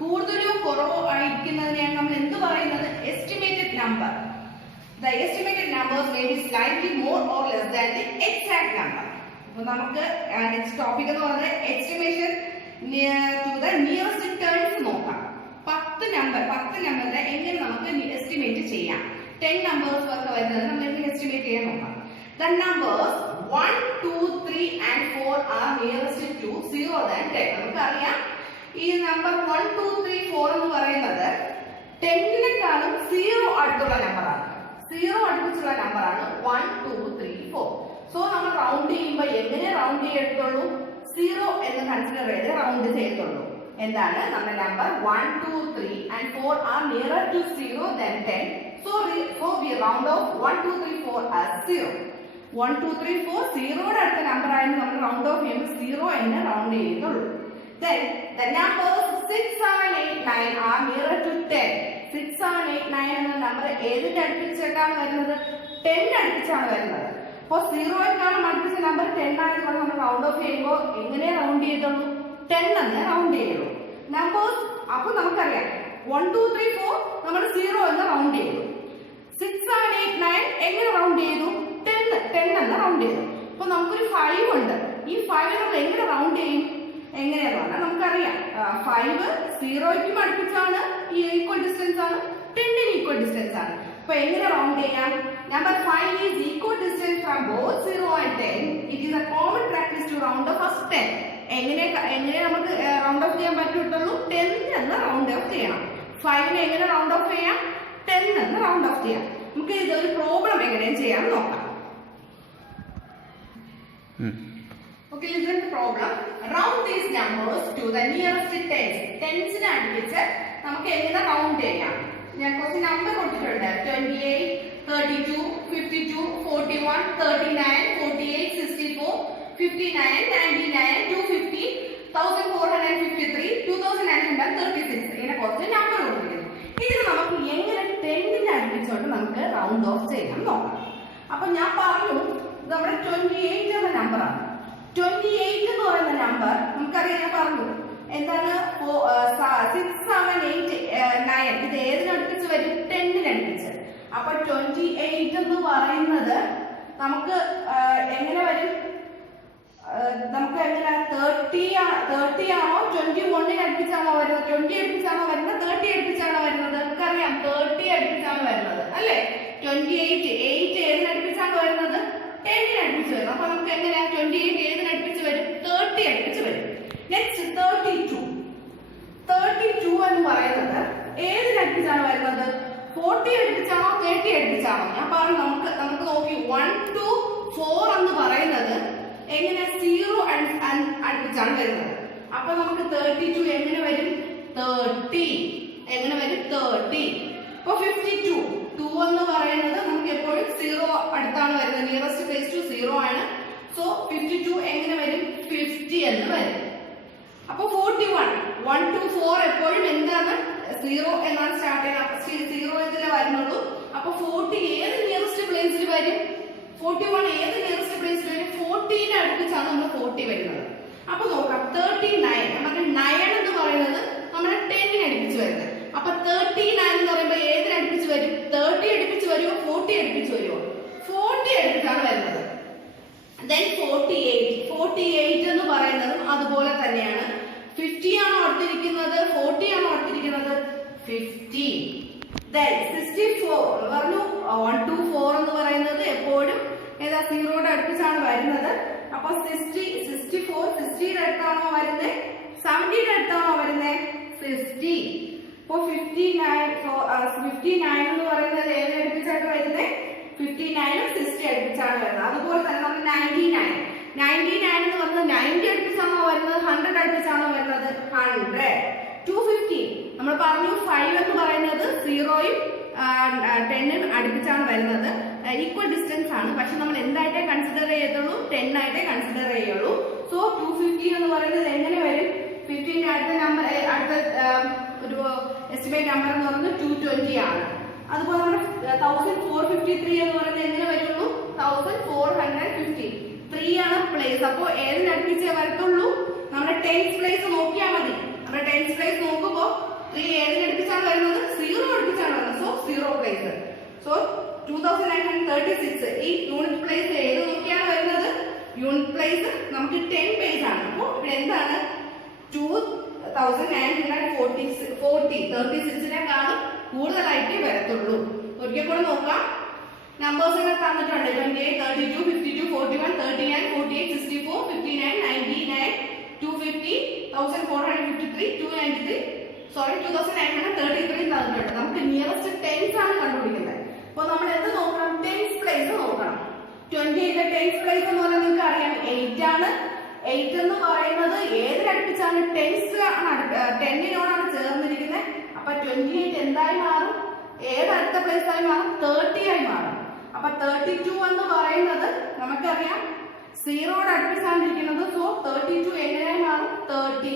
കൂടുതലോ കുറവോ ആയിരിക്കുന്നതിനെയാണ് നമ്മൾ എന്ത് പറയുന്നത്? Estimated number. The estimated numbers may be slightly more or less than the exact number. അപ്പോൾ നമുക്ക് നെക്സ്റ്റ് ടോപ്പിക് എന്ന് പറയുന്നത് estimation to the nearest tens നോക്കാം. 10 നമ്പറിനെ എങ്ങനെ നമുക്ക് എസ്റ്റിമേറ്റ് ചെയ്യാം? 10 നമ്പേഴ്സ് ഒക്കെ വരുന്നത് നമ്മൾ എങ്ങനെ എസ്റ്റിമേറ്റ് ചെയ്യാൻ നോക്കാം. The numbers 1, 2, 3 and 4 are nearest to 0 than 10. നമുക്കറിയാം ഈ നമ്പർ 1, 2, 3, 4 എന്ന് പറയുന്നത് 10നെക്കാളും 0 അടുത്തുള്ള നമ്പറാണ്. 0 അടുപ്പിച്ചുള്ള നമ്പറാണ് 1, 2, 3, 4. സോ നമ്മൾ റൗണ്ട് ചെയ്യുമ്പോൾ എങ്ങനെ റൗണ്ട് ചെയ്യത്തുള്ളൂ? 0 എന്ന് കൺസിഡർ ചെയ്ത് റൗണ്ട് ചെയ്യത്തുള്ളൂ. എന്താണ് നമ്മുടെ number 1, 2, 3 and 4 are nearer to 0 than 10. So we round off 1, 2, 3, 4 as 0. 1, 2, 3, 4 0യുടെ അടുത്ത നമ്പർ ആയിരുന്നു നമ്മൾ റൗണ്ട് ഓഫ് ചെയ്യുമ്പോൾ 0 എന്ന് റൗണ്ട് ചെയ്യുന്നുള്ളൂ. Then the numbers 6, 7, 8, 9 are nearer to 10. 6, 7, 8, 9 എന്ന നമ്പർ ഏതിന്റെ അടുപ്പിച്ചിട്ടാണ് വരുന്നത്? 10 അടുപ്പിച്ചാണ് വരുന്നത്. അപ്പോൾ 0യെക്കാളും അടുപ്പിച്ച നമ്പർ 10 ആയതുകൊണ്ട് നമ്മൾ റൗണ്ട് ഓഫ് ചെയ്യുമ്പോൾ എങ്ങനെ റൗണ്ട് ചെയ്തുള്ളൂ? 10 എന്ന് റൗണ്ട് ചെയ്യുള്ളൂ. നമ്പേഴ്സ് അപ്പോൾ നമുക്കറിയാം 1, 2, 3, 4 നമ്മൾ 0 എന്ന് റൗണ്ട് ചെയ്തു. 6, 7, 8, 9 എങ്ങനെ റൗണ്ട് ചെയ്തു? 10 എന്ന് റൗണ്ട് ചെയ്തു. അപ്പോൾ നമുക്കൊരു 5 ഉണ്ട്. ഈ 5 നമ്മൾ എങ്ങനെ റൗണ്ട് ചെയ്യും? എങ്ങനെയാന്ന് പറഞ്ഞാൽ നമുക്കറിയാം 5 0യ്ക്കും അടുപ്പിച്ചാണ്, ഈക്വൽ ഡിസ്റ്റൻസ് ആണ്, 10ന് ഈക്വൽ ഡിസ്റ്റൻസ് ആണ്. അപ്പൊ എങ്ങനെ റൗണ്ട് ചെയ്യാം? Number 5 is equal distance from both 0 and 10. It is A common practice to round of first 10. എങ്ങനെ നമുക്ക് റൗണ്ട് ഓഫ് ചെയ്യാൻ പറ്റുള്ളൂ? 10 എന്ന് റൗണ്ട് ഓഫ് ചെയ്യണം. 5നെ എങ്ങനെ റൗണ്ട് ഓഫ് ചെയ്യാം? 10 എന്ന് റൗണ്ട് ഓഫ് ചെയ്യാം. നമുക്ക് ഇതൊരു പ്രോബ്ലം എങ്ങനെയും ചെയ്യാൻ നോക്കാം. Okay, listen to problem. Round these numbers to the nearest tens. Tensനെ അടുപ്പിച്ച് നമുക്ക് എങ്ങനെ റൗണ്ട് ചെയ്യാം? ഞാൻ കുറച്ച് നമ്പർ കൊടുത്തിട്ടുണ്ട്. 28, 32, 52, 41, 39, 48, 64, 59, 99, 250, 1453, 2936. ഇങ്ങനെ കുറച്ച് നമ്പർ കൊടുത്തിരിക്കുന്നു. ഇതിന് നമുക്ക് എങ്ങനെ 10നെ അടുപ്പിച്ചോണ്ട് നമുക്ക് റൗണ്ട് ഓഫ് ചെയ്യാൻ നോക്കാം. അപ്പൊ ഞാൻ പറഞ്ഞു നമ്മുടെ 28 എന്ന നമ്പറാണ്. 28 എന്ന് പറയുന്ന നമ്പർ നമുക്കറിയാം, ഞാൻ പറഞ്ഞു എന്താണ് 6, 7, 8, 9 ഇത് ഏതിനടുപ്പിച്ച് വരും? 10നെ അടുപ്പിച്ച്. അപ്പൊ 28 എന്ന് പറയുന്നത് നമുക്ക് എങ്ങനെ വരും? നമുക്ക് എങ്ങനെ 30 ആണോ 21നെ അടുപ്പിച്ചാണോ വരുന്നത്? 20 അടുപ്പിച്ചാണോ വരുന്നത്? 30 അടുപ്പിച്ചാണോ വരുന്നത്? നമുക്കറിയാം 30 അടുപ്പിച്ചാണ് വരുന്നത് അല്ലേ? 28 ഏതിനടുപ്പിച്ചാണ് വരുന്നത്? 10നെ അടുപ്പിച്ച് വരും. അപ്പൊ നമുക്ക് എങ്ങനെയാ 28 ഏതിനടുപ്പിച്ച് വരും? 30 അടുപ്പിച്ച് വരും. നെക്സ്റ്റ് 32 എന്ന് പറയുന്നത് ഏതിനടുപ്പിച്ചാണ് വരുന്നത്? 40 അടുപ്പിച്ചാണോ 30 അടുപ്പിച്ചാണോ? ഞാൻ പറഞ്ഞു നമുക്ക് നോക്കി 1 to 4 എന്ന് പറയുന്നത് എങ്ങനെ 0 അടുപ്പിച്ചാണ് വരുന്നത്. അപ്പൊ നമുക്ക് 32 എങ്ങനെ വരും? 30 എങ്ങനെ വരും? 30. അപ്പൊ 52 എന്ന് പറയുന്നത് നമുക്ക് എപ്പോഴും 0 അടുത്താണ് വരുന്നത്. നിയറസ്റ്റ് പ്ലേസ് ടു 0 ആണ്. സോ 52 എങ്ങനെ വരും? 50 എന്ന് വരും. അപ്പൊ 41 1 to 4 എപ്പോഴും എന്താണ്? 0 എന്നാണ് സ്റ്റാർട്ട് ചെയ്യുന്നത്. 0 ഇതിലെ വരുന്നുള്ളൂ. അപ്പൊ 40 ഏത് നിയറസ്റ്റ് പ്ലേസിൽ വരും? 41 ഏത് നിയറസ്റ്റ് പ്ലേസിൽ വരും? 40നെ അടുപ്പിച്ചാണ് നമ്മൾ 40 വരുന്നത്. അപ്പൊ നോക്കാം 39 നമുക്ക് 9 എന്ന് പറയുന്നത് നമ്മുടെ 10നെ അടുപ്പിച്ച് വരുന്നത്. അപ്പൊ 39 എന്ന് പറയുമ്പോൾ ഏതിനടുപ്പിച്ച് വരും? 30 അടുപ്പിച്ച് വരുമോ 40 അടുപ്പിച്ച് വരുമോ? 40 അടുപ്പിച്ചാണ് വരുന്നത്. Then 48 എന്ന് പറയുന്നതും അതുപോലെ തന്നെയാണ്. 50 ആണോ അടുത്തിരിക്കുന്നത്? 40 ആണോ അടുത്തിരിക്കുന്നത്? 50. Then 64 പറഞ്ഞു 1 to 4 എന്ന് പറയുന്നത് എപ്പോഴും ഏതാ 0യുടെ അടുപ്പിച്ചാണ് വരുന്നത്. അപ്പൊ 64 60യുടെ അടുത്താണോ വരുന്നത്? 70യുടെ അടുത്താണോ വരുന്നത്? 60. അപ്പോൾ 59 എന്ന് പറയുന്നത് ഏത് അടുപ്പിച്ചാണ് വരുന്നത്? 59 ഉം 60 അടുപ്പിച്ചാണ് വരുന്നത്. അതുപോലെ തന്നെ നമ്മൾ 99 എന്ന് പറയുന്നത് 90 അടുപ്പിച്ചാണോ വരുന്നത്? 100 അടുപ്പിച്ചാണോ വരുന്നത്? 100. 250 നമ്മൾ പറഞ്ഞു 5 എന്ന് പറയുന്നത് 0യും 10ഉം അടുപ്പിച്ചാണ് വരുന്നത്. ഈക്വൽ ഡിസ്റ്റൻസ് ആണ്. പക്ഷെ നമ്മൾ എന്തായിട്ടേ കൺസിഡർ ചെയ്യത്തുള്ളൂ? 10 ആയിട്ടേ കൺസിഡർ ചെയ്യുള്ളൂ. സോ 250 എന്ന് പറയുന്നത് എങ്ങനെ വരും? 15 അടുത്ത നമ്പർ അടുത്ത ഒരു എസ്റ്റിമേറ്റ് നമ്പർ എന്ന് പറയുന്നത് 220 ആണ്. അതുപോലെ നമ്മുടെ 1453 എന്ന് പറയുന്നത് എങ്ങനെ വരുള്ളൂ? 1450. 3 ആണ് പ്ലേസ്. അപ്പോൾ ഏതിനടുപ്പിച്ചേ വരത്തുള്ളൂ? നമ്മുടെ 10th പ്ലേസ് നോക്കിയാൽ മതി. നമ്മുടെ ടെൻസ് പ്ലേസ് നോക്കുമ്പോൾ 3 ഏതിന് അടുപ്പിച്ചാണ് വരുന്നത്? 0 അടുപ്പിച്ചാണ് വരുന്നത്. So 0 place. സോ 2936 ഈ യൂണിറ്റ് പ്ലേസ് ഏത് നോക്കിയാണ് വരുന്നത്? യൂണിറ്റ് പ്ലേസ് നമുക്ക് 10 പേജ് ആണ്. അപ്പോൾ ഇവിടെ എന്താണ് 2940 36-നേക്കാളും കൂടുതലായിട്ട് വരത്തുള്ളൂ. ഒരിക്കൽ കൂടെ നോക്കാം. നമ്പേഴ്സ് ഒക്കെ തന്നിട്ടുണ്ട്. 28, 32, 52, 41, 39, 48, 64, 59, 99, 250, 1453, 293, സോറി 2933 തന്നിട്ടുണ്ട്. നമുക്ക് നിയറസ്റ്റ് ടെൻസ് ആണ് കണ്ടുപിടിക്കുന്നത്. അപ്പൊ നമ്മൾ എന്ത് നോക്കണം? ടെൻസ് പ്ലേസ് നോക്കണം. 28 ടെൻസ് പ്ലേസ് എന്ന് പറഞ്ഞാൽ നിങ്ങൾക്ക് അറിയാം 8 ആണ്. 8 എന്ന് പറയുന്നത് ഏതിനടുപ്പിച്ചാണ്? ടെന്നിനോടാണ് ചേർന്നിരിക്കുന്നത്. അപ്പൊ 28 എന്തായി മാറും? ഏതടുത്ത പ്ലേസ് ആയി മാറും? 30 ആയി മാറും. അപ്പൊ 32 എന്ന് പറയുന്നത് നമുക്കറിയാം 0 അടുപ്പിച്ചാണ് ഇരിക്കുന്നത്. സോ 32 എങ്ങനെയായി മാറും? 30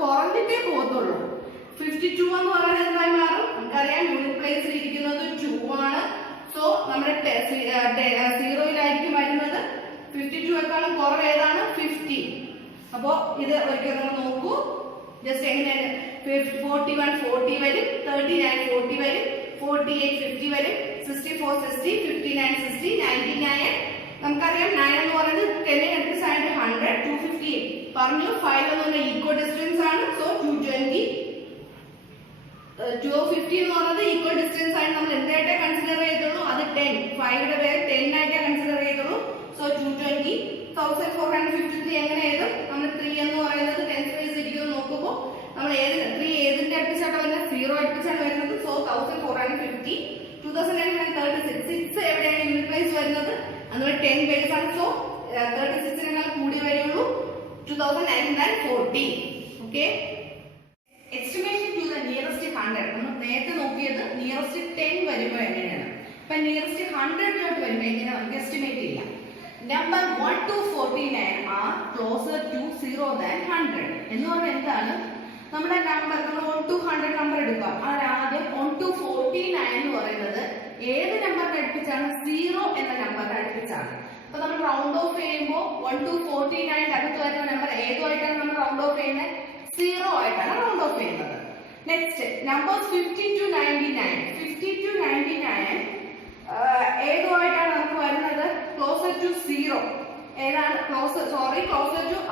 കുറഞ്ഞിട്ടേ പോകത്തുള്ളൂ. 52 എന്ന് പറയുന്നത് എന്തായി മാറും? നമുക്കറിയാം യൂണിറ്റ് പ്ലേസിൽ ഇരിക്കുന്നത് 2 ആണ്. സോ നമ്മുടെ 0-യിലായിരിക്കും വരുന്നത്. 52-ക്കാളും കുറവ് ഏതാണ്? 50. അപ്പോ ഇത് ഒരിക്കൽ നമ്മൾ നോക്കൂ. ജസ്റ്റ് എങ്ങനെയാണ്? 41 40 വരും, 39 40 വരും, 48 50 വരും, 64 60, 59 60, 99. നമുക്കറിയാം 9 എന്ന് പറയുന്നത് 10 അടുപ്പിച്ചായിട്ട് 100, 250 പറഞ്ഞു. 5 എന്ന് പറഞ്ഞാൽ ഈക്വൽ ഡിസ്റ്റൻസ് ആണ്. സോ 220. 250 എന്ന് പറയുന്നത് ഈക്വൽ ഡിസ്റ്റൻസ് ആണ്. നമ്മൾ എന്തായിട്ടേ കൺസിഡർ ചെയ്തുള്ളൂ? അത് 10. 5യുടെ പേര് 10 ആയിട്ടേ കൺസിഡർ ചെയ്തുള്ളൂ. സോ 220. 1453 എങ്ങനെ എഴുതും? നമ്മൾ 3 എന്ന് പറയുന്നത് 10th പ്ലേസ് ഇരിക്കുന്നു. നോക്കുമ്പോൾ നമ്മൾ 3 ഏതിന്റെ അടുപ്പിച്ചാണ് വരുന്നത്? 0 അടുപ്പിച്ചാണ് വരുന്നത്. സോ 1450. 2936 എവിടെയാണ് യൂണിറ്റ് പ്ലേസ് വരുന്നത്? അതുപോലെ 10 പേജ് ആണ്. സോ 36-നേക്കാൾ കൂടി വരുള്ളൂ. 2940. Okay. Estimation to the nearest 100. നമ്മൾ നേരത്തെ നോക്കിയത് നിയറസ്റ്റ് 10 വരുമ്പോൾ എങ്ങനെയാണ്. അപ്പൊ നിയറസ്റ്റ് 100-ലോട്ട് വരുമ്പോൾ എങ്ങനെ നമുക്ക് എസ്റ്റിമേറ്റ് ചെയ്യാം? Number 1 to 49 are closer to 0 than 100. എന്ന് പറഞ്ഞാൽ എന്താണ്? നമ്മുടെ നമ്പർ നമ്മൾ 1 to 100 നമ്പർ എടുക്കുക. ആദ്യം 1 to 49 എന്ന് പറയുന്നത് ഏത് നമ്പറിനെ അടുപ്പിച്ചാണ്? 0 എന്ന നമ്പറിനെ അടുപ്പിച്ചാണ്. അപ്പൊ നമ്മൾ റൗണ്ട് ഓഫ് ചെയ്യുമ്പോൾ 1 to 49 അടുത്ത് വരുന്ന നമ്പർ ഏതുമായിട്ടാണ് നമ്മൾ റൗണ്ട് ഓഫ് ചെയ്യുന്നത്? 0 ആയിട്ടാണ് റൗണ്ട് ഓഫ് ചെയ്യുന്നത്. Next numbers 50 to 99. 50 to 99 ഏതുമായിട്ടാണ് നമുക്ക് വരുന്നത്? Closer to 0. ഏതാണ്? ക്ലോസർ ടു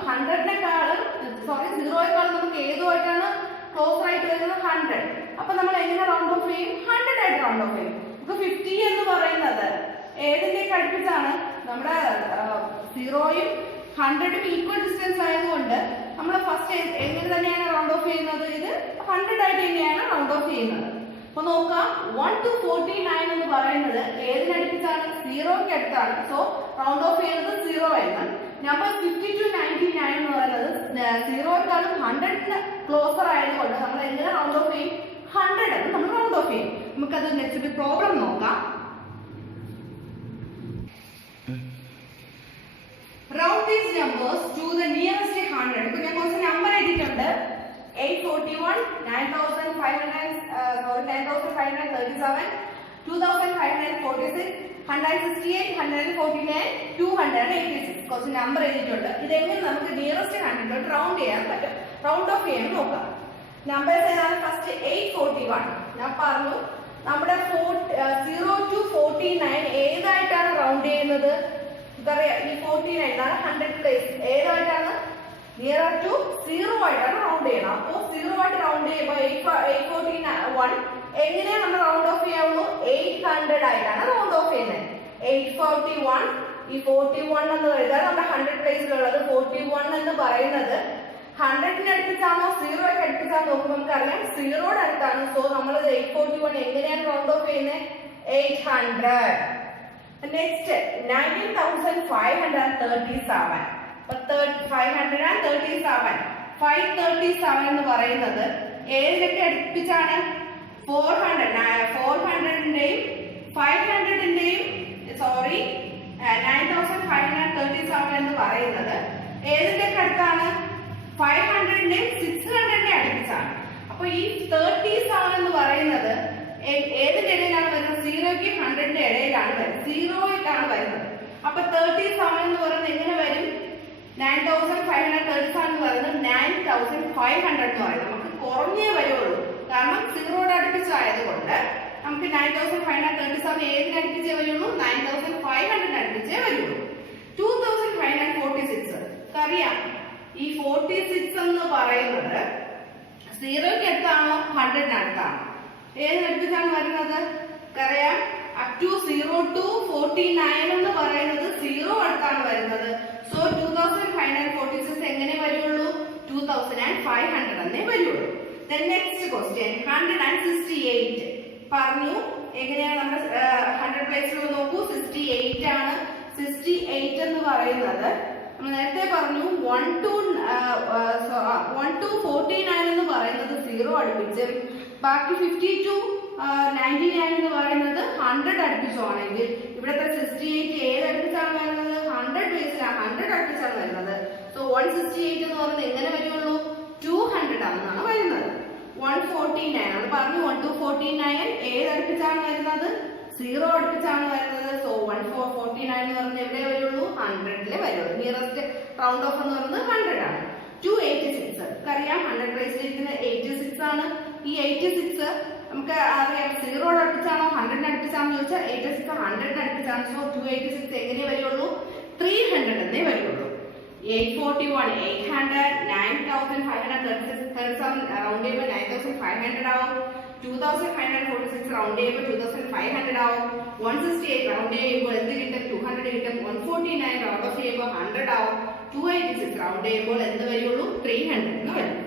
100-നെക്കാളും 0-യേക്കാളും നമുക്ക് ഏതുമായിട്ടാണ് ക്ലോസർ ആയിട്ട് വരുന്നത്? 100. അപ്പൊ നമ്മൾ എങ്ങനെ റൗണ്ട് ഓഫ് ചെയ്യും? 100 ആയിട്ട് റൗണ്ട് ഓഫ് ചെയ്യും. ഇപ്പൊ 50 എന്ന് പറയുന്നത് ഏതിലേക്ക് അടുപ്പിച്ചാണ്? നമ്മുടെ 0-യും 100-ഉം ഈക്വൽ ഡിസ്റ്റൻസ് ആയതുകൊണ്ട് നമ്മൾ ഫസ്റ്റ് എങ്ങനെ തന്നെയാണ് റൗണ്ട് ഓഫ് ചെയ്യുന്നത്? ഇത് 100 ആയിട്ട് തന്നെയാണ് റൗണ്ട് ഓഫ് ചെയ്യുന്നത്. അപ്പൊ നോക്കാം. 1 to 49 എന്ന് പറയുന്നത് ഏതിനടുപ്പിച്ചാണ്? 0-ക്ക് അടുത്താണ്. സോ റൗണ്ട് ഓഫ് ചെയ്യുന്നത് 0 ആയിരുന്നു. നമ്പർ 50 to 99 എന്ന് പറയുന്നത് 0-ക്കാളും 100-ന് ക്ലോസർ ആയതുകൊണ്ട് നമ്മൾ എങ്ങനെ റൗണ്ട് ഓഫ് ചെയ്യും? 100 എന്ന് നമ്മൾ റൗണ്ട് ഓഫ് ചെയ്യും. നമുക്കത് നെക്സ്റ്റ് പ്രോബ്ലം നോക്കാം. Round these numbers to the nearest 100. ഇപ്പൊ ഞാൻ കുറച്ച് നമ്പർ എഴുതിയിട്ടുണ്ട്. 841, 9537, 2546, 168, 149, 286. കുറച്ച് നമ്പർ എഴുതിയിട്ടുണ്ട്. ഇതെങ്ങനെ നമുക്ക് നിയറസ്റ്റ് 100 റൗണ്ട് ചെയ്യാൻ പറ്റും? റൗണ്ട് ഓഫ് ചെയ്യാൻ നോക്കാം. നമ്പേഴ്സ് ഏതാണ്? ഫസ്റ്റ് 841. ഞാൻ പറഞ്ഞു നമ്മുടെ 0 to 49 ഏതായിട്ടാണ് റൗണ്ട് ചെയ്യുന്നത്? ഇതറിയാം. ഈ 49 ആണ് 100 പ്ലേസ് ഏതായിട്ടാണ്? നിയർ ടു 0 ആയിട്ടാണ് റൗണ്ട് ചെയ്യണം. അപ്പോൾ 0 ആയിട്ട് റൗണ്ട് ചെയ്യുമ്പോൾ 841 എങ്ങനെയാണ് നമ്മൾ റൗണ്ട് ഓഫ് ചെയ്യാവുള്ളൂ? 800 ആയിട്ടാണ് റൗണ്ട് ഓഫ് ചെയ്യുന്നത്. 841. ഈ 41 എന്ന് എഴുതാൻ നമ്മുടെ 100 പ്ലേസിലുള്ളത് 41 എന്ന് പറയുന്നത് 100-ന് അടുപ്പിച്ചാണോ 0-ക്ക് അടുപ്പിച്ചാണോ നോക്കുമ്പോൾ നമുക്കറിയാം 0-യുടെ അടുത്താണ്. സോ നമ്മൾ 841 എങ്ങനെയാണ് റൗണ്ട് ഓഫ് ചെയ്യുന്നത്? 800. നെക്സ്റ്റ് 19,537. 537 എന്ന് പറയുന്നത് ഏതിനൊക്കെ അടുപ്പിച്ചാണ്? 400-ന്റെയും 500-ന്റെയും 9,537 എന്ന് പറയുന്നത് ഏതിന്റെ അടുത്താണ്? 500-ന്റെയും 600-ന്റെയും അടുപ്പിച്ചാണ്. അപ്പൊ ഈ 37 എന്ന് പറയുന്നത് ഏതിന്റെ ഇടയിലാണ് വരുന്നത്? 0-ക്കും 100-ന്റെ ഇടയിലാണ് വരുന്നത്. 0-യിലാണ് വരുന്നത്. അപ്പൊ 37 എന്ന് പറയുന്നത് എങ്ങനെ വരും? 9537 എന്ന് പറയുന്നത് 9500 എന്ന് പറയുന്നത് നമുക്ക് കുറഞ്ഞേ വരുള്ളൂ. കാരണം സീറോയുടെ അടുപ്പിച്ചായതുകൊണ്ട് നമുക്ക് 9537 ഏതിന് അടുപ്പിച്ചേ വരുള്ളൂ? 9500 അടുപ്പിച്ചേ വരുള്ളൂ. 2546 അറിയാം, ഈ 46 എന്ന് പറയുന്നത് സീറോയ്ക്ക് അടുത്താണോ 100ന് അടുത്താണോ? ഏതിന് അടുപ്പിച്ചാണ് വരുന്നത്? അറിയാം, up to 0 to 49 എന്ന് പറയുന്നത് സീറോ അടുത്താണ് വരുന്നത്. സോ 2546 എങ്ങനെ വരുള്ളൂ? 2500 എന്നേ വരുള്ളൂ. Then next question 168 പറഞ്ഞു. എങ്ങനെയാണ് നമ്മൾ 100 പ്ലേസിൽ നോക്കൂ, 68 ആണ്. 68 എന്ന് പറയുന്നത് നമ്മൾ നേരത്തെ പറഞ്ഞു 1 to 49 എന്ന് പറയുന്നത് സീറോ അടുപ്പിച്ച്, ബാക്കി 50 to 99 എന്ന് പറയുന്നത് 100 അടുപ്പിച്ചാണെങ്കിൽ ഇവിടുത്തെ 68 ഏത് അടുപ്പിച്ചാണ് വരുന്നത്? 100 ബേസിലാണ്, 100 അടുപ്പിച്ചാണ് വരുന്നത്. സോ 168 എന്ന് പറയുന്നത് എങ്ങനെ വരുള്ളൂ? 200 ആണെന്നാണ് വരുന്നത്. 149 അത് പറഞ്ഞു. 1 to 49 ഏത് അടുപ്പിച്ചാണ് വരുന്നത്? സീറോ അടുപ്പിച്ചാണ് വരുന്നത്. സോ 149 എന്ന് പറയുന്നത് എവിടെ വരുള്ളൂ? 100ലെ വരുള്ളൂ. നിയറസ്റ്റ് റൗണ്ട് ഓഫ് എന്ന് പറയുന്നത് 100 ആണ്. 286 അറിയാം, 100 പ്ലേസിലിരിക്കുന്ന 86 ആണ്. ഈ 86 നമുക്ക് അറിയാം സീറോയുടെ അടുപ്പിച്ചാണോ 100ന് അടുപ്പിച്ചാണെന്ന് ചോദിച്ചാൽ 86 100ന് അടുപ്പിച്ചാണ്. സോ 286 എങ്ങനെ വരുള്ളൂ? 300 എന്നേ വരുള്ളൂ. 841 800 9537 റൗണ്ട് ചെയ്യുമ്പോൾ 9500 ആവും. 2546 റൗണ്ട് ചെയ്യുമ്പോൾ 2500 ആവും. 168 റൗണ്ട് ചെയ്യുമ്പോൾ എന്ത് കിട്ടും? 200 കിട്ടും. 149 റൗണ്ട് ഓഫ് ചെയ്യുമ്പോൾ 100 ആവും. 286 റൗണ്ട് ചെയ്യുമ്പോൾ എന്ത് വരുള്ളൂ? 300 എന്ന് വരും.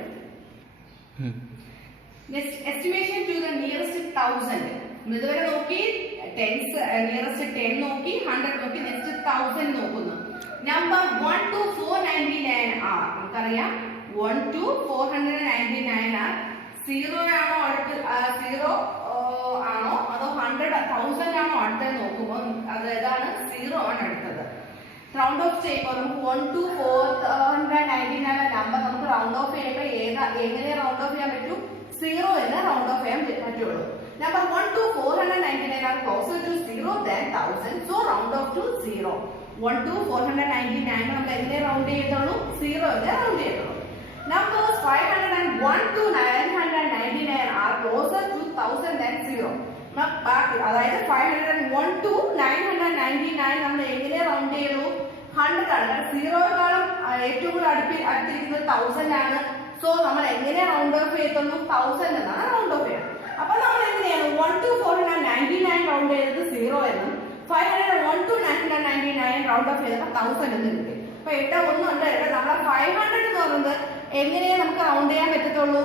Next, estimation to the nearest 1000. ഇതുവരെ നോക്കി ടെൻസ് നിയറസ്റ്റ് 10 നോക്കി, 100 നോക്കി, നെക്സ്റ്റ് 1000 നോക്കുന്നു. നമ്പർ 1 to 499 are നമുക്കറിയാം 1 to 499 are സീറോ ആണോ അടുത്ത്? സീറോ ആണോ അതോ 1000 ആണോ അടുത്തത് നോക്കുമ്പോൾ അത് ഏതാണ്? സീറോ ആണ് അടുത്തത്. റൗണ്ട് ഓഫ് ചെയ്യുമ്പോൾ നമുക്ക് 1 to 499 നമ്പർ നമുക്ക് റൗണ്ട് ഓഫ് ചെയ്യുമ്പോൾ എങ്ങനെ റൗണ്ട് ഓഫ് ചെയ്യാൻ പറ്റും? സീറോ എന്ന് റൗണ്ട് ഓഫ് ചെയ്യാൻ പറ്റുള്ളൂ. Number 1 to 499 are closer to 0 than 1000, so round off to 0. 1 to 499 നമ്മൾ എങ്ങനെ റൗണ്ട് ചെയ്തോളൂ? സീറോ എന്ന് റൗണ്ട് ചെയ്തോളൂ. Numbers 501 to 999 are closer to 1000 than 0. ബാക്കി അതായത് 501 to 999 നമ്മൾ എങ്ങനെ റൗണ്ട് ചെയ്യുള്ളൂ? 100 ആണ്. സീറോയെക്കാളും ഏറ്റവും കൂടുതൽ അടുത്തിരിക്കുന്നത് 1000 ആണ്. സോ നമ്മൾ എങ്ങനെ റൗണ്ട് ഓഫ് ചെയ്തുള്ളൂ? 1000 എന്നാണ് റൗണ്ട് ഓഫ് ചെയ്യുന്നത്. അപ്പൊ നമ്മൾ എങ്ങനെയാണ് 1 to 499 റൗണ്ട് ചെയ്തത് 0 എന്നും 501 to 999 റൗണ്ട് ഓഫ് ചെയ്തപ്പോൾ 1000 എന്നും കിട്ടി. അപ്പൊ ഇവിടെ ഒന്നുണ്ട്, നമ്മളെ 500 എന്ന് പറയുന്നത് എങ്ങനെയാ നമുക്ക് റൗണ്ട് ചെയ്യാൻ പറ്റത്തുള്ളൂ?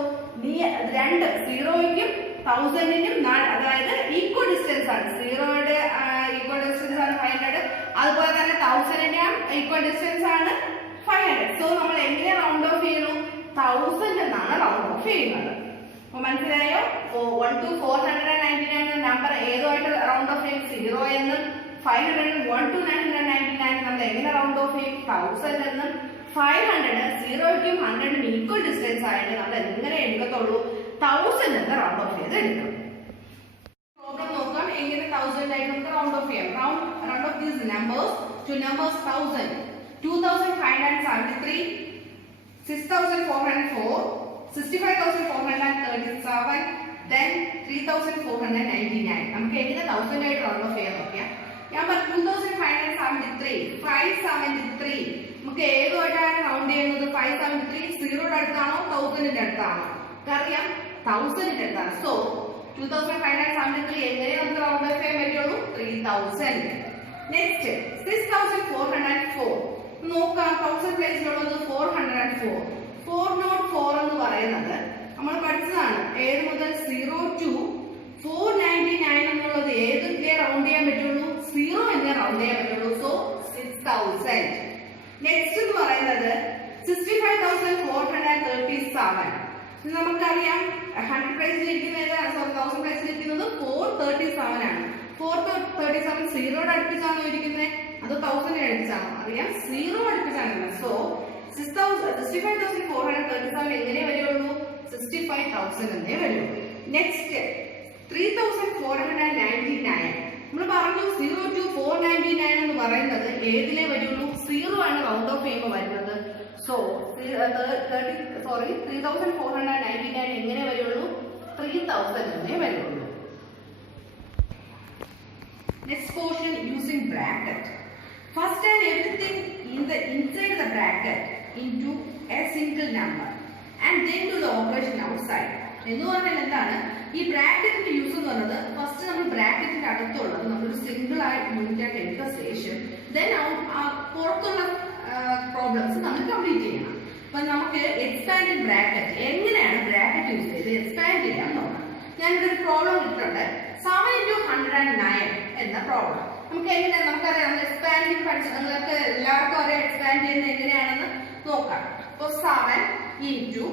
രണ്ട് സീറോയ്ക്കും 1000നും അതായത് ഈക്വൽ ഡിസ്റ്റൻസ് ആണ്. സീറോയുടെ ഈക്വൽ ഡിസ്റ്റൻസ് ആണ് 500, അതുപോലെ തന്നെ 1000ന്റെ ഈക്വൽ ഡിസ്റ്റൻസ് ആണ് 500. സോ നമ്മൾ എങ്ങനെ റൗണ്ട് ഓഫ് ചെയ്യുന്നു? 1000 എന്നാണ് റൗണ്ട് ഓഫ് ചെയ്യുന്നത്. അപ്പൊ മനസ്സിലായോ? 1 to 499 നമ്പർ ഏതുമായിട്ട് റൗണ്ട് ഓഫ് ചെയ്യും? സീറോ എന്നും 501 to 999 നമ്മൾ എങ്ങനെ റൗണ്ട് ഓഫ് ചെയ്യും? 1000 എന്നും 500 സീറോയ്ക്കും 100നും ഈക്വൽ ഡിസ്റ്റൻസ് ആയിട്ട് നമ്മൾ എങ്ങനെ എടുക്കത്തുള്ളൂ? 1000 എന്ന് റൗണ്ട് ഓഫ് ചെയ്ത് എടുക്കും. പ്രോബ്ലം നോക്കാം എങ്ങനെ 1000 ആയിട്ട് നമുക്ക് റൗണ്ട് ഓഫ് ചെയ്യാം. Round of these numbers two numbers 1000, 2573, 6404, 65,437, then 3,499. നമുക്ക് എങ്ങനെ 1000 ആയിട്ട് റൗണ്ട് ഓഫ് ചെയ്യാൻ നോക്കിയാൽ നമ്പർ 2573 573 നമുക്ക് ഏതുമായിട്ടാണ് റൗണ്ട് ചെയ്യുന്നത്? 573 സീറോയുടെ അടുത്താണോ 1000ന്റെ അടുത്താണോ? അറിയാം 1000ന്റെ അടുത്താണ്. സോ 2573 എങ്ങനെ നമുക്ക് റൗണ്ട് ഓഫ് ചെയ്യാൻ പറ്റുള്ളൂ? 3000. നെക്സ്റ്റ് 6404 നോക്കാം. 1000 പ്ലേസിലുള്ളത് 404. 404 എന്ന് പറയുന്നത് നമ്മൾ പഠിച്ചതാണ്. ഏത് മുതൽ 0 to 499 എന്നുള്ളത് ഏതൊക്കെ റൗണ്ട് ചെയ്യാൻ പറ്റുള്ളൂ? സീറോ എന്നേ റൗണ്ട് ചെയ്യാൻ പറ്റുള്ളൂ. സോ 6000. നെക്സ്റ്റ് എന്ന് പറയുന്നത് 65,437. നമുക്കറിയാം 100 പ്ലേസിലിരിക്കുന്നത് 1000 പ്ലേസിലിരിക്കുന്നത് 437 ആണ്. 437 സീറോയുടെ അടുപ്പിച്ചാണോ ഇരിക്കുന്നത് അത് 1000ന് അടുപ്പിച്ചാണോ? അറിയാം സീറോ അടുപ്പിച്ചാണ്. സോ 65,437 എങ്ങനെ വരുള്ളൂ? 65,000 എന്നേ വരുള്ളൂ. നെക്സ്റ്റ് 3,499 നമ്മൾ പറഞ്ഞു 0 to 499 എന്ന് പറയുന്നത് ഏതിലേ വരുള്ളൂ? സീറോ ആണ് റൗണ്ട് ഓഫ് ചെയ്യുമ്പോൾ വരുന്നത്. സോ 3499 എങ്ങനെ വരുള്ളൂ? 3000 എന്നേ വരുള്ളൂ. Next portion using bracket. First add everything inside the bracket into a single number and then do the operation outside. എന്ന് പറഞ്ഞാൽ എന്താണ് ഈ ബ്രാക്കറ്റിന്റെ യൂസ് എന്ന് പറയുന്നത്? ഫസ്റ്റ് നമ്മൾ ബ്രാക്കറ്റിന്റെ അടുത്തുള്ളത് നമ്മളൊരു സിംഗിൾ ആയി യൂണിറ്റ് ആയിട്ട് എടുത്ത ശേഷം ദെൻ പുറത്തുള്ള പ്രോബ്ലംസ് നമ്മൾ കംപ്ലീറ്റ് ചെയ്യണം. അപ്പൊ നമുക്ക് എക്സ്പാൻഡഡ് ബ്രാക്കറ്റ് എങ്ങനെയാണ് ബ്രാക്കറ്റ് യൂസ് ചെയ്ത് എക്സ്പാൻഡ് ചെയ്യാൻ നോക്കാം. ഞാനിവിടെ ഒരു പ്രോബ്ലം ഇട്ടിട്ടുണ്ട്. 7 into 109 എന്ന പ്രോബ്ലം. നമുക്ക് എങ്ങനെയാണ് നമുക്കറിയാം എക്സ്പാൻഡിങ് പഠിച്ചു നിങ്ങൾക്ക് എല്ലാവർക്കും അറിയാം എക്സ്പാൻഡ് ചെയ്യുന്നത് എങ്ങനെയാണെന്ന് നോക്കാം. അപ്പോൾ 7 into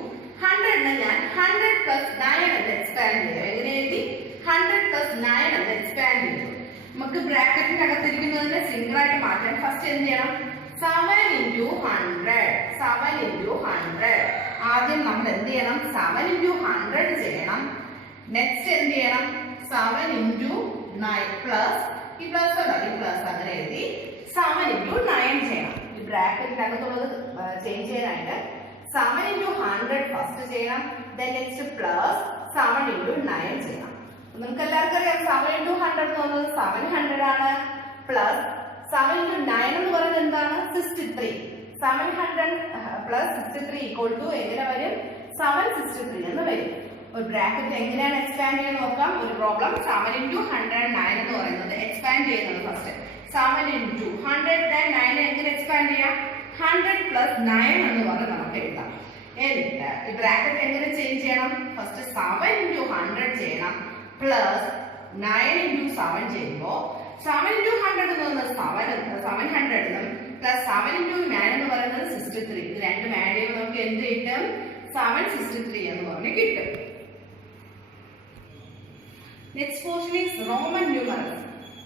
100 ഞാൻ 100 plus 9 എന്ന് എക്സ്പാൻഡ് ചെയ്യും. എങ്ങനെ എഴുതി? 100 plus 9 എന്ന് എക്സ്പാൻഡ് ചെയ്തു. നമുക്ക് ബ്രാക്കറ്റിന്റെ അകത്തിരിക്കുന്നതിനെ സിംഗിൾ ആയിട്ട് മാറ്റാൻ ഫസ്റ്റ് എന്ത് ചെയ്യണം? 7 into 100. 7 into 100. ആദ്യം നമ്മൾ എന്ത് ചെയ്യണം? 7 into 100 ചെയ്യണം. നെക്സ്റ്റ് എന്ത് ചെയ്യണം? 7 into 9 പ്ലസ് ഈ പ്ലസ് അങ്ങനെ എഴുതി 7 into 9 ചെയ്യണം. ഈ ബ്രാക്കറ്റിന്റെ അകത്തുള്ളത് ചേഞ്ച് ചെയ്യാനായിട്ട് 7 into 100 ഫസ്റ്റ് ചെയ്യണം. ദെൻ നെക്സ്റ്റ് പ്ലസ് 7 into 9 ചെയ്യണം. നിങ്ങൾക്ക് എല്ലാവർക്കും അറിയാം 7 into 100 എന്ന് പറയുന്നത് 700 ആണ്. പ്ലസ് 7 into 9 എന്ന് പറയുന്നത് എന്താണ്? 63. 700 പ്ലസ് 63 ഈക്വൽ ടു എങ്ങനെ വരും? 763 എന്ന് വരും. ഒരു ബ്രാക്കറ്റ് എങ്ങനെയാണ് എക്സ്പാൻഡ് ചെയ്യാൻ നോക്കാം. ഒരു പ്രോബ്ലം 7 into 109 എന്ന് പറയുന്നത് എക്സ്പാൻഡ് ചെയ്യുന്നത് ഫസ്റ്റ് 7 into 109 എങ്ങനെ എക്സ്പാൻഡ് ചെയ്യാം? 100 plus 9 എന്ന് പറഞ്ഞ് നമുക്ക് എഴുതാം. എന്നിട്ട് ഈ ബ്രാക്കറ്റ് എങ്ങനെ ചേഞ്ച് ചെയ്യണം? ഫസ്റ്റ് 7 into 100 ചെയ്യണം. പ്ലസ് 9 into 7 ചെയ്യുമ്പോൾ 7 into 100 എന്ന് പറയുന്നത് 700 എന്നും പ്ലസ് 7 into 9 എന്ന് പറയുന്നത് 63. ഇത് രണ്ടും ആഡ് ചെയ്യുമ്പോൾ നമുക്ക് എന്ത് കിട്ടും? 763 എന്ന് പറഞ്ഞ് കിട്ടും. Next portion is Roman numerals.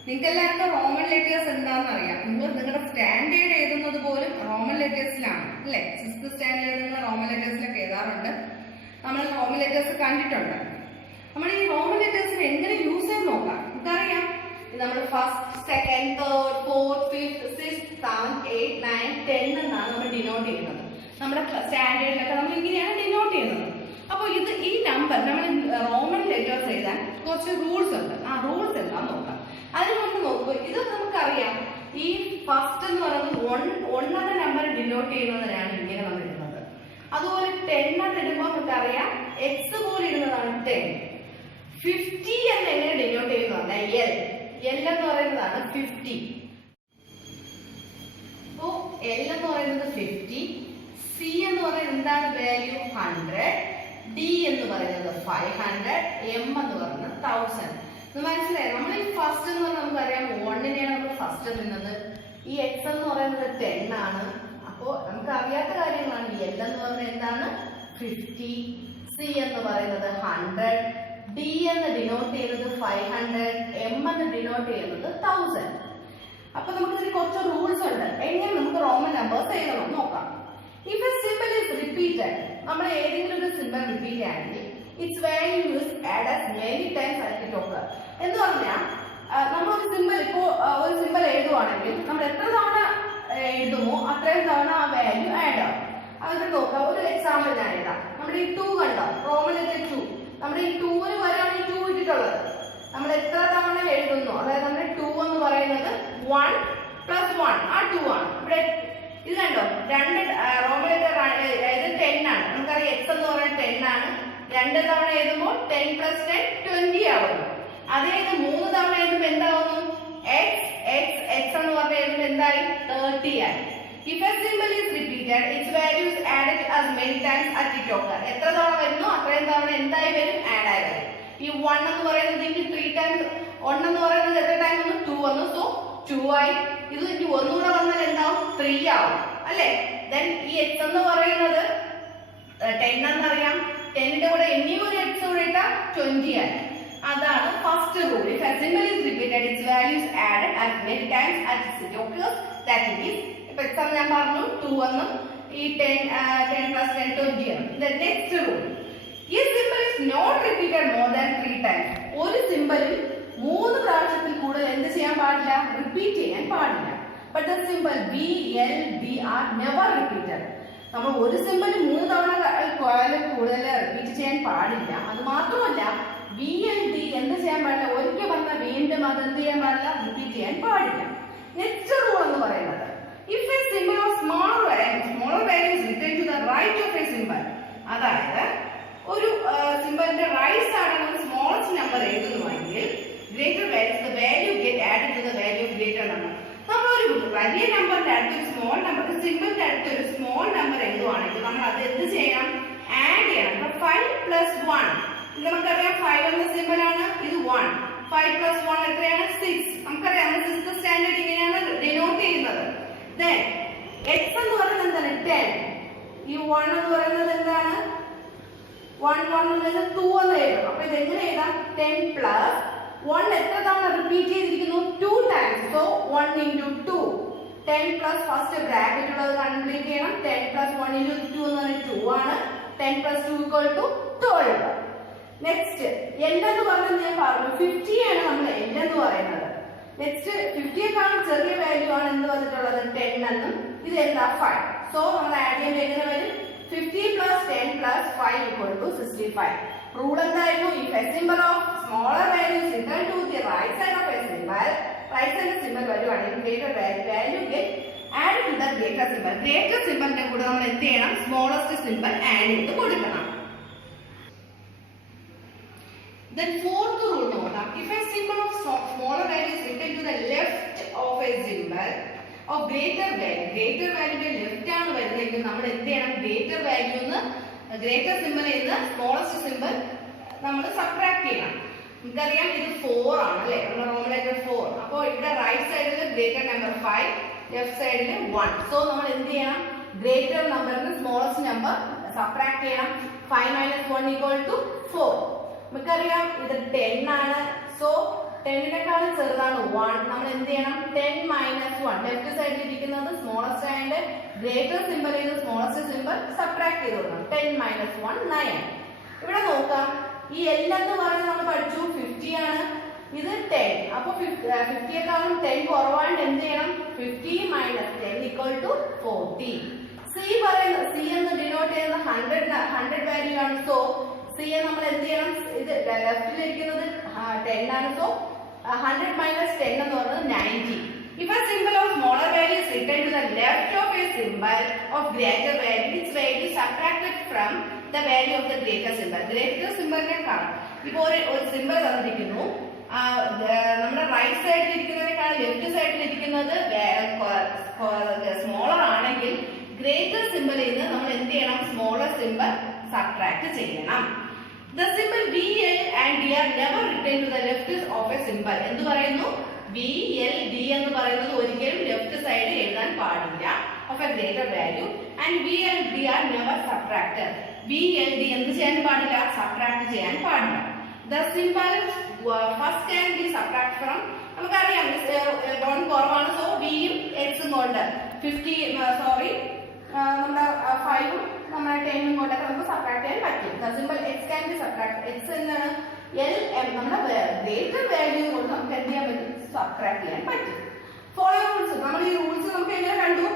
നിങ്ങൾക്ക് എല്ലാവർക്കും റോമൻ ലെറ്റേഴ്സ് എന്താണെന്ന് അറിയാം. നിങ്ങൾ നിങ്ങളുടെ സ്റ്റാൻഡേർഡ് എഴുതുന്നത് പോലും റോമൻ ലെറ്റേഴ്സിലാണ് അല്ലേ? 6th സ്റ്റാൻഡേർഡ് നിങ്ങൾ റോമൻ ലെറ്റേഴ്സിലൊക്കെ എഴുതാറുണ്ട്. നമ്മൾ റോമൻ ലെറ്റേഴ്സ് കണ്ടിട്ടുണ്ട്. നമ്മൾ ഈ റോമൻ ലെറ്റേഴ്സിന് എങ്ങനെ യൂസ് ചെയ്ത് നോക്കാം. നമുക്കറിയാം നമ്മൾ first, second, third, fourth, fifth, sixth, seventh, 8, 9, 10 എന്നാണ് നമ്മൾ ഡിനോട്ട് ചെയ്യുന്നത്. നമ്മുടെ സ്റ്റാൻഡേർഡിലൊക്കെ നമ്മൾ ഇങ്ങനെയാണ് ഡിനോട്ട് ചെയ്യുന്നത്. അപ്പോൾ ഈ നമ്പർ നമ്മൾ റോമൻ ലെറ്റേഴ്സ് എഴുതാൻ കുറച്ച് റൂൾസ് ഉണ്ട്. ആ റൂൾസ് എല്ലാം നോക്കാം. അതിന് മുമ്പ് നോക്കുക, ഇത് നമുക്കറിയാം ഈ ഫസ്റ്റ് എന്ന് പറയുന്നത് 1 എന്ന നമ്പർ ഡിനോട്ട് ചെയ്യുന്നതിനാണ് ഇങ്ങനെ നമ്മൾ ഇടുന്നത്. അതുപോലെ 10 എന്ന് ഇടുമ്പോൾ നമുക്കറിയാം എക്സ് പോലെ ഇടുന്നതാണ് 10. 50 എന്ന് എങ്ങനെ ഡിനോട്ട് ചെയ്യുന്നതാണ് എൽ എന്ന് പറയുന്നതാണ് 50. അപ്പോ എൽ എന്ന് പറയുന്നത് 50, സി എന്ന് പറയുന്നത് എന്താണ് വാല്യൂ 100, ഡി എന്ന് പറയുന്നത് 500, എം എന്ന് പറയുന്നത് 1000. മനസ്സിലായി? നമ്മൾ ഈ ഫസ്റ്റ് എന്ന് പറഞ്ഞാൽ നമുക്കറിയാം 1നെയാണ് നമ്മൾ ഫസ്റ്റ് നിന്നത്. ഈ എക്സ് എന്ന് പറയുന്നത് 10 ആണ്. അപ്പോൾ നമുക്ക് അറിയാത്ത കാര്യങ്ങളാണ്. എൽ എന്ന് പറയുന്നത് എന്താണ് 50, സി എന്ന് പറയുന്നത് 100, ഡി എന്ന് ഡിനോട്ട് ചെയ്യുന്നത് 500, എം എന്ന് ഡിനോട്ട് ചെയ്യുന്നത് 1000. അപ്പൊ നമുക്ക് ഇതിന് കുറച്ച് റൂൾസ് ഉണ്ട് എങ്ങനെ നമുക്ക് റോമൻ നമ്പേഴ്സ് എഴുതണം നോക്കാം. If A symbol is repeated, നമ്മൾ ഏതെങ്കിലും ഒരു സിംബൽ റിപ്പീറ്റ് ആണെങ്കിൽ it's value is add as many times as it ochre. എന്ന് പറഞ്ഞാൽ നമ്മൾ ഒരു സിംബൽ ഒരു സിംബൽ എഴുതുവാണെങ്കിൽ നമ്മൾ എത്ര തവണ എഴുതുമോ അത്രയും തവണ ആ വാല്യൂ ആഡ് ആവും. അതിന് നോക്കാം. ഒരു എക്സാമ്പിൾ ഞാൻ എഴുതാം. നമ്മുടെ ഈ 2 കണ്ടോ, റോമൻ ലെറ്റർ 2. നമ്മുടെ ഈ 2ന് വരെയാണ് ഈ 2 ഇട്ടിട്ടുള്ളത്. നമ്മൾ എത്ര തവണ എഴുതുന്നു, അതായത് നമ്മുടെ 2 എന്ന് പറയുന്നത് 1 + 1 ആ 2 ആണ്. ഇവിടെ ഇത് കണ്ടോ, രണ്ട് റോമൻ ലെറ്റർ 10 ആണ്. നമുക്കറിയാം എക്സ് എന്ന് പറയുന്നത് 10 ആണ്. 2 തവണ എഴുതുമ്പോൾ 10 + 10 20 ആവുന്നു. അതേ ഇത് 3 തവണ എഴുതുമ്പോൾ എന്താവുന്നു? എക്സ് എന്ന് പറഞ്ഞ എഴുതുമ്പോൾ എന്തായി? 30 ആയി. If a symbol is repeated, its value is added as many times as it occurs. എത്ര തവണ വരുന്നു അത്രയും തവണ എന്തായി വരും? ആഡ് ആയി വരും. ഈ 1 എന്ന് പറയുന്നത് 3 ടൈംസ്, 1 എന്ന് പറയുന്നത് എത്ര ടൈം വന്നു? 2 വന്നു. സോ 2 ആയി. ഇത് ഒന്നുകൂടെ വന്നാൽ എന്താവും? 3 ആവും അല്ലേ? ദെൻ ഈ എക്സ് എന്ന് പറയുന്നത് 10 എന്നറിയാം. 10ന്റെ കൂടെ ഇനിയും ഒരു എക്സ് കൂടെ ഇട്ടാൽ 20 ആയി. അതാണ് first rule. If a symbol is repeated, its value is added as many times as it occurs. That is, ഇപ്പൊ എക്സാമ്പിൾ ഞാൻ പറഞ്ഞു 2 എന്നും ഈ 10 + 10 20 ആണ്. The next rule, ഈ symbol is not repeated more than 3 times. ഒരു സിംബലിൽ 3 പ്രാവശ്യത്തിൽ കൂടുതൽ എന്ത് ചെയ്യാൻ പാടില്ല? റിപ്പീറ്റ് ചെയ്യാൻ പാടില്ല. But the symbol B, L, B are never repeated. നമ്മൾ ഒരു സിമ്പിൾ 3 തവണ കൂടുതൽ റിപ്പീറ്റ് ചെയ്യാൻ പാടില്ല. അത് മാത്രമല്ല VLD എന്ത് ചെയ്യാൻ പാടില്ല, ഒരിക്കൽ പറഞ്ഞ വീണ്ടും അത് എന്ത് ചെയ്യാൻ പാടില്ല, റിപ്പീറ്റ് ചെയ്യാൻ പാടില്ല. നെക്സ്റ്റ് റൂൾ എന്ന് പറയുന്നത് if a symbol of smaller value is written to the right of a symbol, അതായത് ഒരു സിമ്പലിന്റെ റൈറ്റ് സൈഡിൽ സ്മോളസ്റ്റ് നമ്പർ എഴുതുന്നുവെങ്കിൽ greater value the value get added to the value of greater number. നമ്മൾ ഒരു വലിയ നമ്പറിന്റെ അടുത്ത് ഒരു സ്മോൾ നമ്പർ, സിമ്പിളിന്റെ അടുത്ത് ഒരു സ്മോൾ നമ്പർ എഴുതുവാണെങ്കിൽ നമ്മൾ അത് എന്ത് ചെയ്യണം, ആഡ് ചെയ്യണം. 5 + 1 ഇത് നമുക്കറിയാം 5 എന്ന സിമ്പിൾ ആണ്, ഇത് 1. 5 + 1 എത്രയാണ്, 6. നമുക്കറിയാം 6th സ്റ്റാൻഡേർഡ് ഇങ്ങനെയാണ് ഡിനോട്ട് ചെയ്യുന്നത്. Then x എന്ന് പറയുന്നത് എന്താണ്, 10. ഈ 1 എന്ന് പറയുന്നത് എന്താണ്, 1 എന്നത് 2 എന്ന് എഴുതും. അപ്പൊ ഇത് എങ്ങനെ എഴുതാം, 10 + 1 എത്ര തവണ റിപ്പീറ്റ് ചെയ്തിരിക്കുന്നു, 2 times. So 1 × 2. 10 plus first bracket ഉള്ളത് കംപ്ലീറ്റ് ചെയ്യണം. 10 + 1 × 2 എന്ന് പറഞ്ഞാൽ 2 ആണ്. 10 + 2 = 12. നെക്സ്റ്റ് L എന്ന് പറഞ്ഞാൽ ഞാൻ പറഞ്ഞു 50 ആണ് നമ്മൾ L എന്ന് പറയുന്നത്. നെക്സ്റ്റ് 50യേക്കാളും ചെറിയ വാല്യൂ ആണ് എന്ത് വന്നിട്ടുള്ളത്, 10 എന്നും. ഇത് എന്താ, 5. സോ നമ്മൾ ആഡ് ചെയ്യുമ്പോൾ എങ്ങനെ വരും, 50 + 10 + 5 = 65. റൂൾ എന്തായിരുന്നു, if a symbol of smaller value is written to the right side of a symbol, right side of symbol വരുവാണെങ്കിൽ greater value get added to the greater symbol. greater symbolന്റെ കൂടെ നമ്മൾ എന്ത് ചെയ്യണം, smallest symbol ആഡ് ചെയ്ത് കൊടുക്കണം. Then fourth rule നോക്കാം, if a symbol of smaller value is written to the left of a symbol of greater value left ആണ് വരുന്നതെങ്കിൽ നമ്മൾ എന്ത് ചെയ്യണം, ഗ്രേറ്റർ സിമ്പിളിൽ നിന്ന് സ്മോളസ്റ്റ് സിമ്പിൾ നമ്മൾ സബ്ട്രാക്ട് ചെയ്യണം. നമുക്കറിയാം ഇത് 4 ആണ് അല്ലേ, നമ്മുടെ റോമൻ ലെറ്റർ 4. അപ്പോൾ ഇവിടെ റൈറ്റ് സൈഡിൽ ഗ്രേറ്റർ നമ്പർ 5, ലെഫ്റ്റ് സൈഡിൽ 1. സോ നമ്മൾ എന്ത് ചെയ്യണം, ഗ്രേറ്റർ നമ്പറിൽ നിന്ന് സ്മോളസ്റ്റ് നമ്പർ സബ്ട്രാക്ട് ചെയ്യണം. 5 - 1 = 4. നമുക്കറിയാം ഇത് 10 ആണ്. സോ 10നേക്കാളും ചെറുതാണ് 1. നമ്മൾ എന്ത് ചെയ്യണം, 10 - 1 ലെഫ്റ്റ് സൈഡിൽ ഇരിക്കുന്നത് സ്മോളസ്റ്റ് ആൻഡ് ഗ്രേറ്റർ സിമ്പിളിൽ നിന്ന് സ്മോളസ്റ്റ് സിമ്പിൾ സബ്ട്രാക്ട് ചെയ്ത് കൊടുക്കണം. 10 - 1 9. ഇവിടെ നോക്കാം, ഈ L എന്ന് പറയുന്നത് നമ്മൾ പഠിച്ചു 50 ആണ്, ഇത് 10. അപ്പോൾ 50യേക്കാളും 10 കുറവാണ്ട് എന്ത് ചെയ്യണം, 50 - 10 = 40. C എന്ന് ഡിനോട്ട് ചെയ്യുന്നത് 100 വാല്യൂ ആണ്. സോ C നമ്മൾ എന്ത് ചെയ്യണം, ഇത് ലെഫ്റ്റിൽ ഇരിക്കുന്നത് 10 ആണ്. സോ 100 - 10 എന്ന് പറയുന്നത് 90. If a symbol of smaller value is written to the left of a symbol of greater value, its value is subtracted from the value of the greater symbol. greater symbol-നേക്കാൾ ഇപ്പോൾ ഒരു സിമ്പിൾ തന്നിരിക്കുന്നു, നമ്മുടെ right സൈഡിൽ ഇരിക്കുന്നതിനേക്കാൾ left സൈഡിൽ ഇരിക്കുന്നത് smaller ആണെങ്കിൽ greater സിമ്പിളിൽ നിന്ന് നമ്മൾ എന്ത് ചെയ്യണം, സ്മോളർ സിമ്പിൾ സബ്ട്രാക്ട് ചെയ്യണം. The symbol VL and D are never written to the left of a symbol. എന്ത് പറയുന്നു, VLD എന്ന് പറയുന്നത് ഒരിക്കലും ലെഫ്റ്റ് സൈഡ് എഴുതാൻ പാടില്ല of a greater value, and VLD are never subtracted. VLD എന്ത് ചെയ്യാൻ പാടില്ല, സബ്ട്രാക്ട് ചെയ്യാൻ പാടില്ല. The symbol first can be subtracted from, നമുക്കറിയാം 1 കുറവാണ്. സോ Vയും Xും കൊണ്ട് 50 നമ്മുടെ 5ഉം നമ്മുടെ 10ഉം കൊണ്ടൊക്കെ നമുക്ക് സബ്ട്രാക്ട് ചെയ്യാൻ പറ്റും. The symbol X can be subtracted. X എന്താണ്, LM നമ്മുടെ ഗ്രേറ്റർ വാല്യൂ കൊണ്ട് നമുക്ക് എന്ത് ചെയ്യാൻ പറ്റും, സബ്ട്രാക്ട് ചെയ്യാൻ പറ്റും. ഫോളോ റൂൾസ്, നമ്മൾ ഈ റൂൾസ് നമുക്ക് എങ്ങനെ കണ്ടു,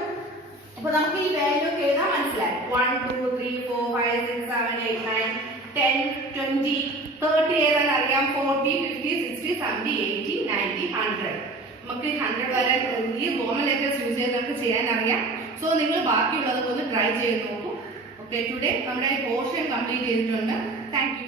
അപ്പൊ നമുക്ക് ഈ വാല്യൂ ഒക്കെ എഴുതാൻ മനസ്സിലായി. 1 2 3 4 5 6 7 8 9 10 20 30 എഴുതാൻ അറിയാം. 40 50 60 70 80 90 100. നമുക്ക് 100 വരെ ഈ റോമൻ ലെറ്റേഴ്സ് യൂസ് ചെയ്ത് നമുക്ക് ചെയ്യാൻ അറിയാം. സോ നിങ്ങൾ ബാക്കിയുള്ളതൊക്കെ ഒന്ന് ട്രൈ ചെയ്ത് നോക്കൂ. ഓക്കെ, ടുഡേ നമ്മുടെ ഈ പോർഷൻ കംപ്ലീറ്റ് ചെയ്തിട്ടുണ്ട്. Thank you.